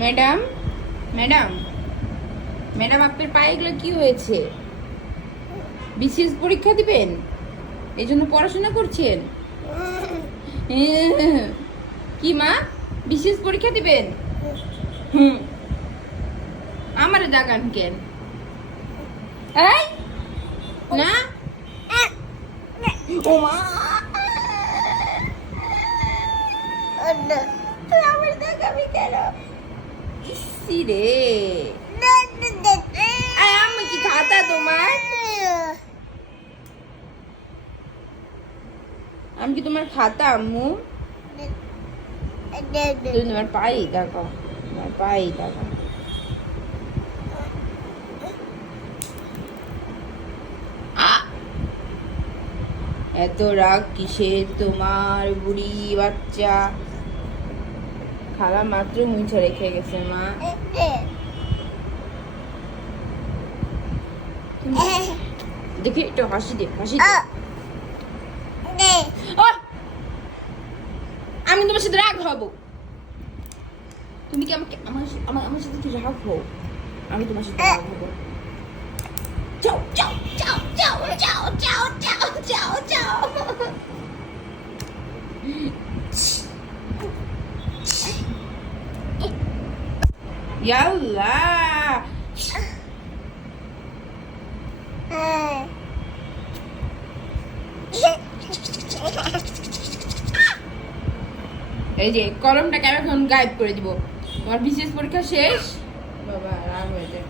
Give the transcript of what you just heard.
Madam, madam, madam, আপনার পায়ে এগুলো কি হয়েছে? বিসিএস পরীক্ষা দিবেন, এই জন্য পড়াশোনা করছেন? কি মা, বিসিএস পরীক্ষা দিবেন? হুম, আমারে দাগান কেন? এই না, ও মা, আমার দাগাবি কেন? ইসি রে, আমি কি খাতা তোমার? আমি কি তোমার খাতা আম্মু? তুমি তোমার পাই দেখো, তোমার পাই দেখো। এত রাগ কিসের তোমার বুড়ি বাচ্চা? খালা মাত্র মুছে রেখে গেছে মা। দেখি একটু হাসি দে, হাসি দে। আমি তোমার সাথে রাগ হব? তুমি কি আমাকে আমার সাথে কি রাগ হও? আমি তোমার সাথে রাগ হব? যাও যাও যাও যাও যাও যাও যাও যাও যাও। ইয়াল্লা, এই যে কলমটা কেমন গায়েব করে দিব। তোমার বিশেষ পরীক্ষা শেষ, বাবা রাগ হয়ে যায়।